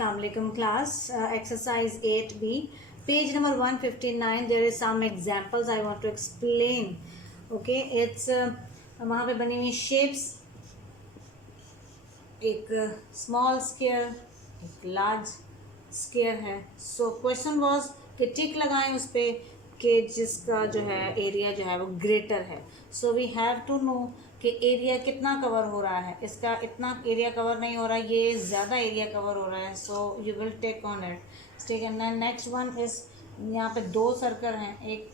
Assalamualaikum class. Exercise 8B, page number 159. There is some examples I want to explain. Okay, it's वहाँ पे बनी हुई shapes, एक small square, एक large square है. So question was कि टिक लगाएं उस पे कि जिसका जो है एरिया जो है वो ग्रेटर है. So we have to know कि एरिया कितना कवर हो रहा है. इसका इतना एरिया कवर नहीं हो रहा, ये ज़्यादा एरिया कवर हो रहा है. So you will take on it. ठीक है. नेक्स्ट वन इज़, यहाँ पे दो सर्कल हैं, एक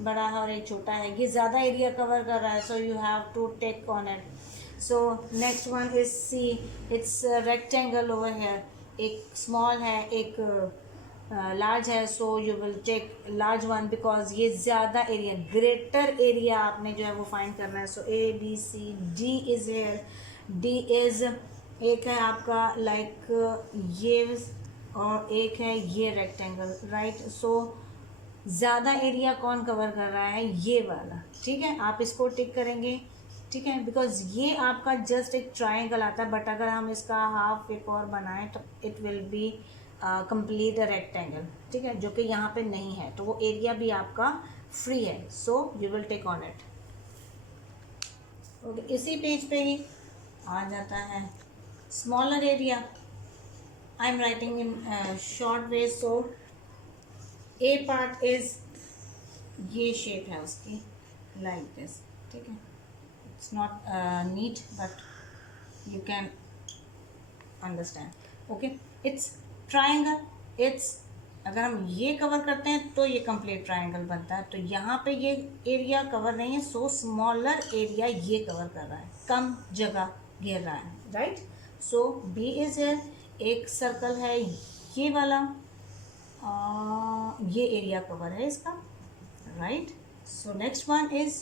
बड़ा है और एक छोटा है. ये ज़्यादा एरिया कवर कर रहा है. So you have to take on it. So next one is C, it's rectangle over here. एक स्मॉल है, एक लार्ज है. So you will take large one because ये ज़्यादा एरिया, ग्रेटर एरिया आपने जो है वो फाइंड करना है. So A B C D is here. D is, एक है आपका लाइक ये और एक है ये रेक्टेंगल, राइट. सो ज़्यादा एरिया कौन कवर कर रहा है? ये वाला. ठीक है, आप इसको टिक करेंगे. ठीक है, बिकॉज ये आपका जस्ट एक ट्राइंगल आता है, बट अगर हम इसका हाफ एक और बनाएं तो it will be complete rectangle. ठीक है, जो कि यहाँ पे नहीं है, तो वो एरिया भी आपका फ्री है. So you will take on it. Okay, इसी पेज पे ही आ जाता है smaller area. I am writing in short way. So A part is, ये शेप है उसकी लाइक दिस. ठीक है, it's not neat but you can understand. Okay, it's triangle. It's, अगर हम ये कवर करते हैं तो ये कंप्लीट ट्राइंगल बनता है. तो यहाँ पे ये एरिया कवर नहीं है. सो स्मॉलर एरिया ये कवर कर रहा है, कम जगह घेर रहा है, right. So B is here. एक सर्कल है ये वाला, ये एरिया कवर है इसका, right. So next one is,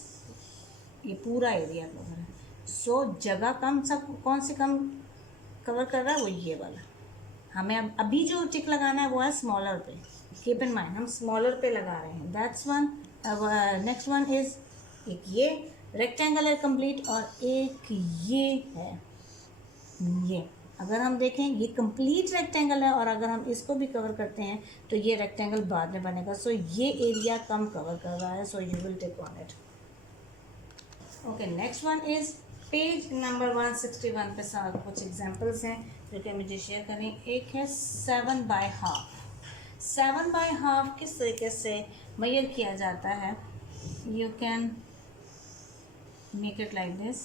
ये पूरा एरिया कवर है. सो जगह कम, सब कौन सी कम कवर कर रहा है? वो ये वाला. हमें अभी जो टिक लगाना है वो है स्मॉलर पे. कीप इन माइंड, हम स्मॉलर पे लगा रहे हैं. That's one. Next one is, एक ये रेक्टेंगल है कंप्लीट और एक ये है ये. अगर हम देखें ये कंप्लीट रेक्टेंगल है और अगर हम इसको भी कवर करते हैं तो ये रेक्टेंगल बाद में बनेगा. सो ये एरिया कम कवर कर रहा है. So you will take on it. Okay, next one is page number 161 पे कुछ एग्जांपल्स हैं जो कि मुझे शेयर करें. एक है 7/2. 7/2 किस तरीके से मेजर किया जाता है? You can make it like this.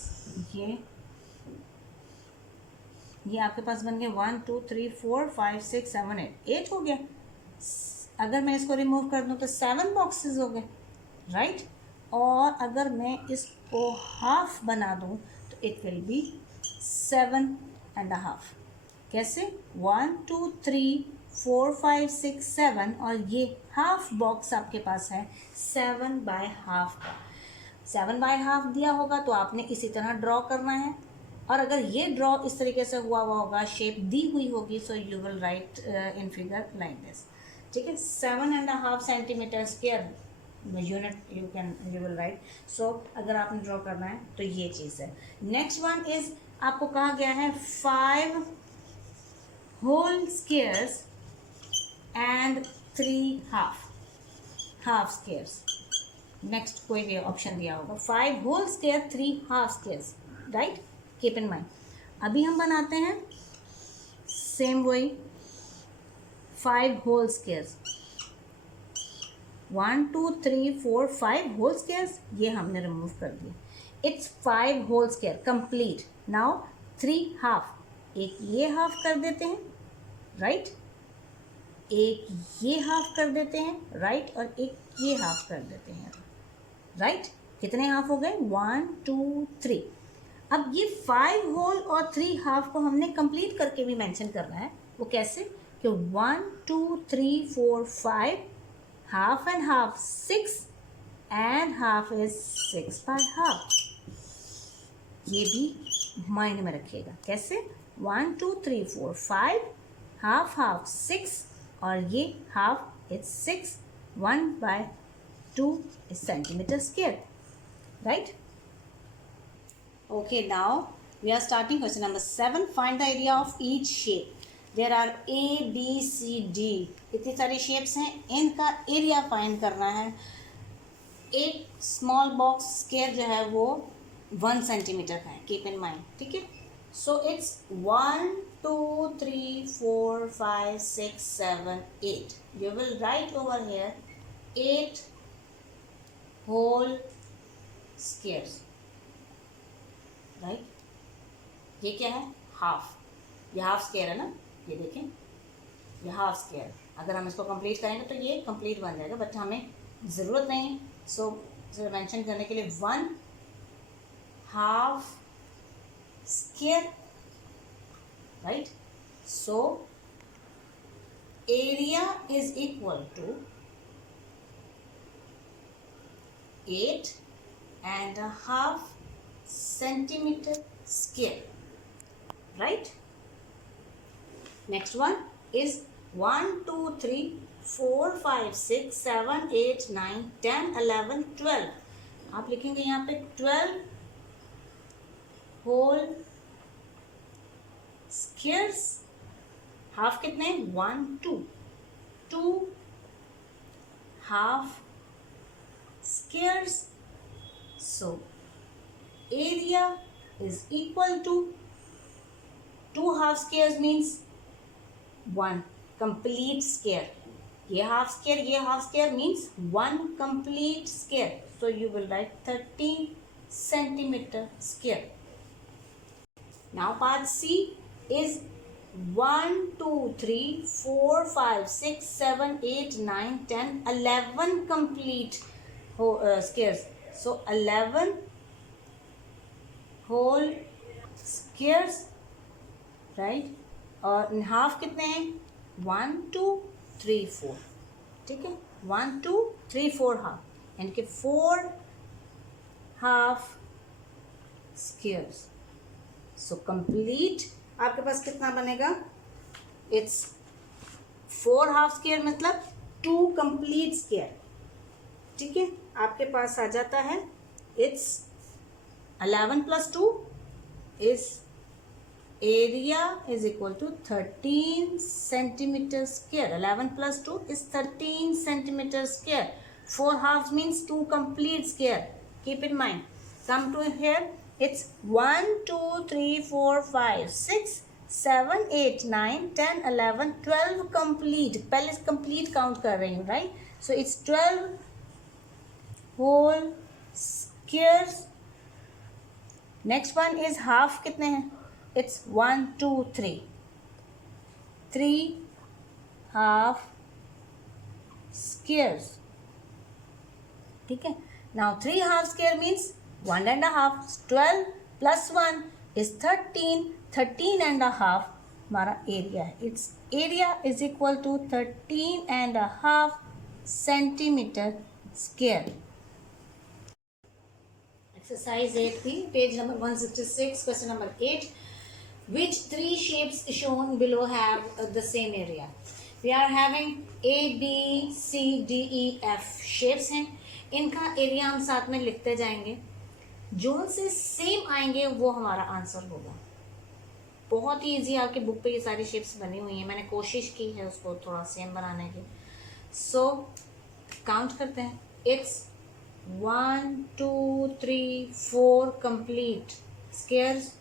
ये आपके पास बन गए 1 2 3 4 5 6 7 8. 8 हो गया. अगर मैं इसको रिमूव कर दूं तो 7 बॉक्सेस हो गए, राइट. और अगर मैं इसको हाफ बना दूं तो इट विल बी 7.5. कैसे? 1 2 3 4 5 6 7 और ये हाफ बॉक्स आपके पास है 7/2 का. 7/2 दिया होगा तो आपने इसी तरह ड्रॉ करना है. और अगर ये ड्रॉ इस तरीके से हुआ होगा, शेप दी हुई होगी, so you will write in figure like this. ठीक है, 7.5 centimetre square unit you will write. So अगर आपने ड्रॉ करना है तो ये चीज़ है. नेक्स्ट वन इज, आपको कहा गया है 5 whole squares and 3 half squares. Next कोई भी ऑप्शन दिया होगा. 5 whole square 3 half squares, right. Keep in mind. अभी हम बनाते हैं सेम वही 5 होल स्क्वायर्स. 1 2 3 4 5 होल स्क्वायर्स, ये हमने रिमूव कर दिए. It's 5 whole square complete. Now 3 half. एक ये हाफ कर देते हैं, राइट. एक ये हाफ कर देते हैं, राइट. और एक ये हाफ कर देते हैं, राइट. कितने हाफ हो गए? 1 2 3. अब ये 5 होल और 3 हाफ को हमने कंप्लीट करके भी मेंशन करना है. वो कैसे? कि 1 2 3 4 5 half and half 6 and half is 6/2. ये भी माइंड में रखिएगा. कैसे? 1 2 3 4 5 हाफ 6 और ये half is 6. 1/2 is centimeter square, right? Okay, now we are starting question number 7. Find the area of each shape. There are ABCD, इतनी सारी शेप्स हैं, इनका एरिया फाइंड करना है। एक स्मॉल बॉक्स स्क्वायर जो है वो 1 सेंटीमीटर का है, कीप इन माइंड, ठीक है। So it's 1 2 3 4 5 6 7 8, you will write over here 8 whole squares, right. ये क्या है? हाफ, ये हाफ स्क्वायर है ना, ये देखें, ये हाफ स्क्वायर। अगर हम इसको कंप्लीट करेंगे तो ये कंप्लीट बन जाएगा, बट हमें ज़रूरत नहीं। सो मेंशन करने के लिए 1 half square, right. So area is equal to 8.5 centimeter square, right? Next one is 1 2 3 4 5 6 7 8 9 10 11 12। आप लिखेंगे यहाँ पे 12 होल स्क्वायर्स। हाफ कितने? 1 2 2 half squares. So area is equal to 2 half squares means 1 complete square. ये half square, ये half square means 1 complete square. So you will write 13 centimeter square. Now part C is 1 2 3 4 5 6 7 8 9 10 11 complete squares. So 11 whole squares, right? और half कितने हैं? 1 2 3 4, ठीक है। 1 2 3 4 half, यानी कि 4 half squares. So complete आपके पास कितना बनेगा? इट्स 4 हाफ स्क्वायर मतलब 2 कंप्लीट स्क्वायर, ठीक है। आपके पास आ जाता है it's 11 + 2 is area is equal to 13 centimetre square. 11 + 2 इज 13 centimetre square. 4 halves means 2 complete square. Keep in mind. Come to here. It's 1 2 3 4 5 6 7 8 9 10 11 12 complete. पहले complete count कर रही हूँ, right? So it's 12 whole squares. Next one is half कितने हैं? It's 1 2 3 half squares, ठीक है। Now 3 half square means 1.5. 12 plus 1 is 13. 13.5 हमारा area है। Its area is equal to 13.5 centimeter square. Exercise 8B, page number 166, question number 8. Which 3 shapes shown below have the same area? We are having A, B, C, D, E, F shapes हैं। इनका area हम साथ में लिखते जाएंगे। जो से same आएंगे वो हमारा आंसर होगा। बहुत ही ईजी, आपकी बुक पे ये सारी शेप्स बनी हुई हैं, मैंने कोशिश की है उसको थोड़ा सेम बनाने की। सो काउंट करते हैं। It's 1 2 3 4 complete squares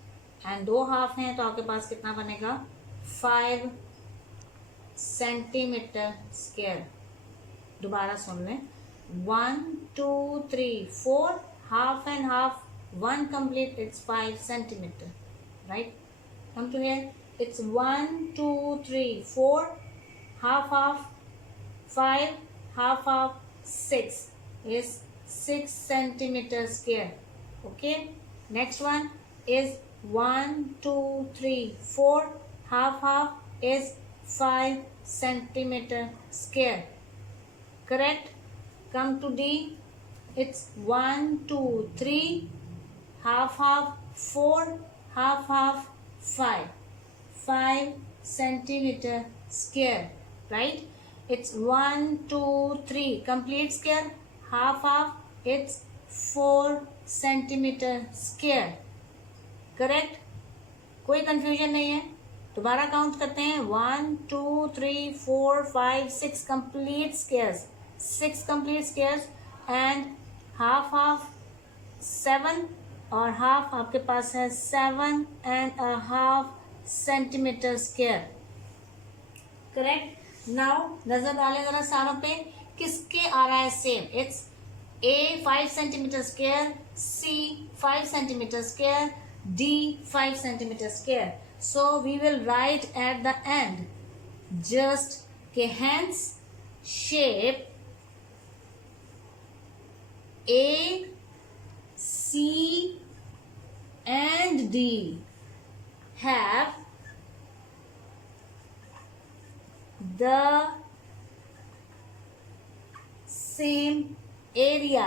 and 2 half हैं, तो आपके पास कितना बनेगा? 5 सेंटीमीटर स्क्वायर। दोबारा सुन लें। 1 2 3 4 half and half, 1 complete, it's 5 centimeter, right? Come to here. It's 1 2 3 4 half 5 half 6 is 6 centimeter square. Okay, next one is 1 2 3 4 half is 5 centimeter square. Correct. Come to D. It's 1 2 3 half 4 half 5 centimeter square, right? It's 1 2 3 complete square, half it's 4 centimeter square. Correct. कोई confusion नहीं है। दोबारा count करते हैं, 1 2 3 4 5 6 complete squares, 6 complete squares and half half 7 और half आपके पास है 7.5 centimetre square, correct. Now नजर डालें जरा सारों पे, किसके आ रहा है same, it's A 5 centimetre square, C 5 centimetre square, D 5 centimetre square. So we will write at the end just के hence shape A, C and D have the same area,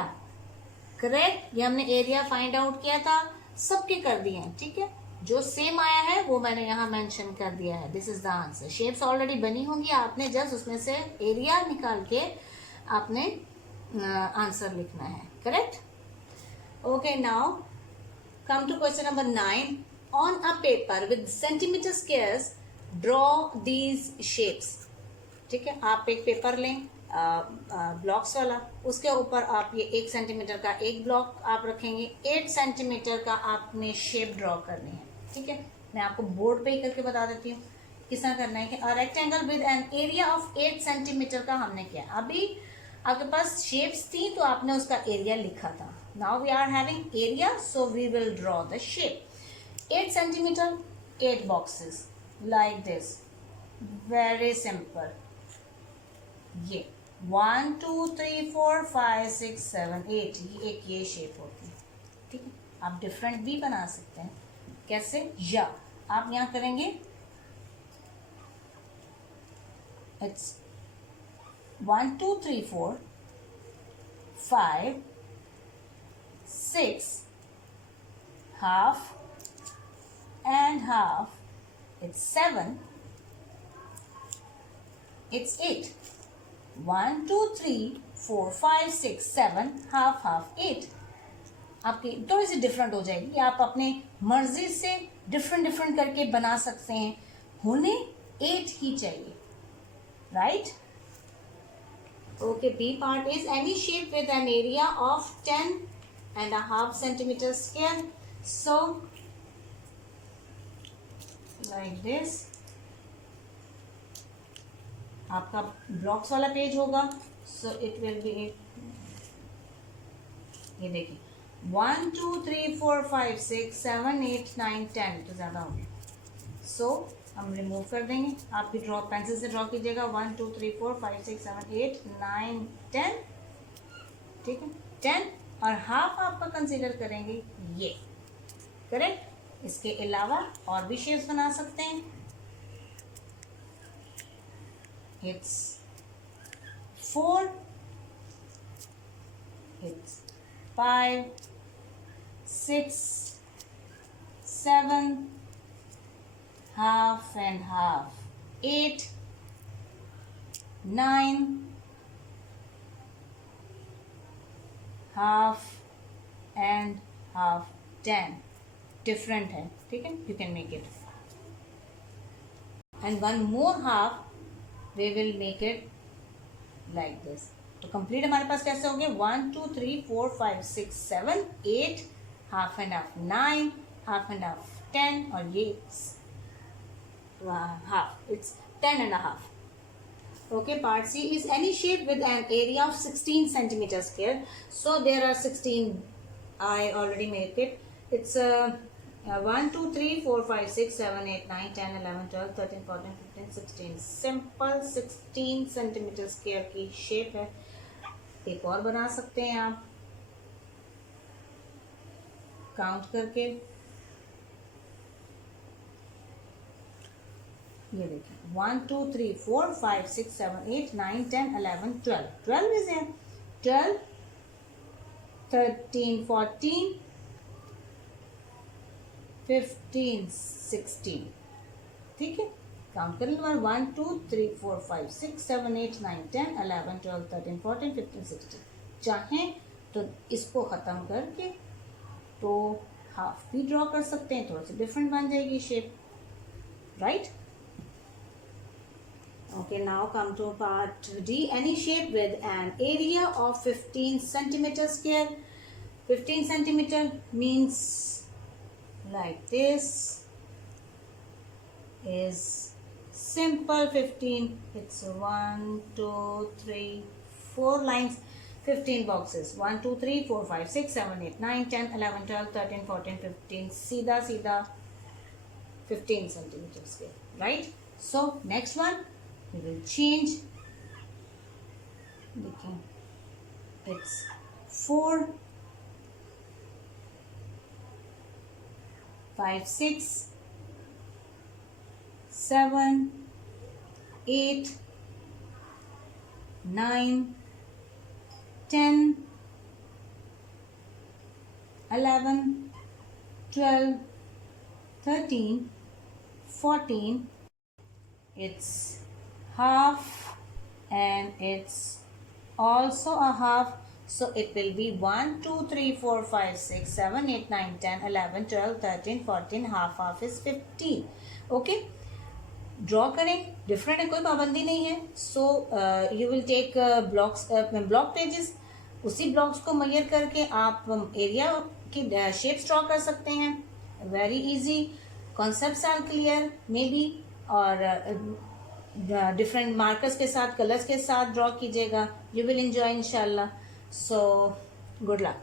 correct. ये हमने एरिया फाइंड आउट किया था, सबके कर दिए हैं, ठीक है। जो सेम आया है वो मैंने यहाँ मेंशन कर दिया है, this is the answer. Shapes already बनी होंगी, आपने जस्ट उसमें से एरिया निकाल के आपने आंसर लिखना है, correct. Okay, now come to question number 9। On a paper with centimetre squares draw these shapes, ठीक है। आप एक पेपर लें ब्लॉक्स वाला, उसके ऊपर आप ये 1 सेंटीमीटर का एक ब्लॉक आप रखेंगे, 8 सेंटीमीटर का आपने शेप ड्रॉ करनी है, ठीक है। मैं आपको बोर्ड पे ही करके बता देती हूँ किस तरह करना है। कि rectangle with an area of 8 centimetre का हमने किया। अभी आपके पास शेप्स थी तो आपने उसका एरिया लिखा था। Now we are having area, so we will draw the shape. 8 centimetre 8 boxes like this, very simple. ये 1 2 3 4 5 6 7 8 ये शेप होती है, ठीक है। आप डिफरेंट भी बना सकते हैं, कैसे, या आप यहाँ करेंगे, it's 1 2 3 4 5 6 half and half, it's 7, it's 8, 1 2 3 4 5 6 7 half half 8। आपकी थोड़ी सी डिफरेंट हो जाएगी, आप अपने मर्जी से डिफरेंट करके बना सकते हैं, होने 8 ही चाहिए, right. Okay, B part is any shape with an area of 10.5 centimetre square, so like this. आपका ब्लॉक्स वाला पेज होगा, सो इट विल बी, ये देखिए 1 2 3 4 5 6 7 8 9 10, तो ज़्यादा हो गया, सो हम रिमूव कर देंगे। आप भी ड्रॉ पेंसिल से ड्रॉ कीजिएगा, 1 2 3 4 5 6 7 8 9 10, ठीक है। 10 और हाफ आपका कंसीडर करेंगे ये, करेक्ट। इसके अलावा और भी शेप्स बना सकते हैं, it's 4, it's 5 6 7 half and half, 8 9 half and half 10, different है, ठीक है। You can make it, and one more half we will make it like this। तो कंप्लीट हमारे पास कैसे होंगे, 1 2 3 4 5 6 7 8 half and half 9 half and half 10 और ये half, it's 10.5। Okay, part C is any shape with an area of 16 centimetre square, so there are 16, I already make it, it's 1 2 3 4 5 6 7 8 9 10 11 12 13 14 15 16, simple 16 centimetre square की shape है। एक और बना सकते हैं आप काउंट करके, ये देखिए 1 2 3 4 5 6 7 8 9 10 11 12, 12 इज है, 12 13 14 15 16, ठीक है। काउंट कर लीजिए, 1 2 3 4 5 6 7 8 9 10 11 12 13 14 15 16। चाहें तो इसको ख़त्म करके तो हाफ भी ड्रॉ कर सकते हैं, थोड़ा सा डिफरेंट बन जाएगी shape, right? Okay, now come to part D. Any shape with an area of 15 centimeter square. 15 centimeter means like this is simple 15. It's 1, 2, 3, 4 lines, 15 boxes. 1, 2, 3, 4, 5, 6, 7, 8, 9, 10, 11, 12, 13, 14, 15. सीधा सीधा 15 centimeter square, right? So next one we will change. It's 4, 5, 6, 7, 8, 9, 10, 11, 12, 13, 14. It's half and it's also a half, so it will be 1, 2, 3, 4, 5, 6, 7, 8, 9, 10, 11, 12, 13, 14. half is 15. Okay, draw करें, different है, कोई पाबंदी नहीं है. So you will take blocks, block pages. उसी blocks को मैयर करके आप एरिया की शेप्स ड्रॉ कर सकते हैं. Very easy, concepts are clear maybe. और डिफरेंट मार्कर्स के साथ, कलर्स के साथ ड्रॉ कीजिएगा. यू विल एंजॉय इंशाल्लाह. So good luck.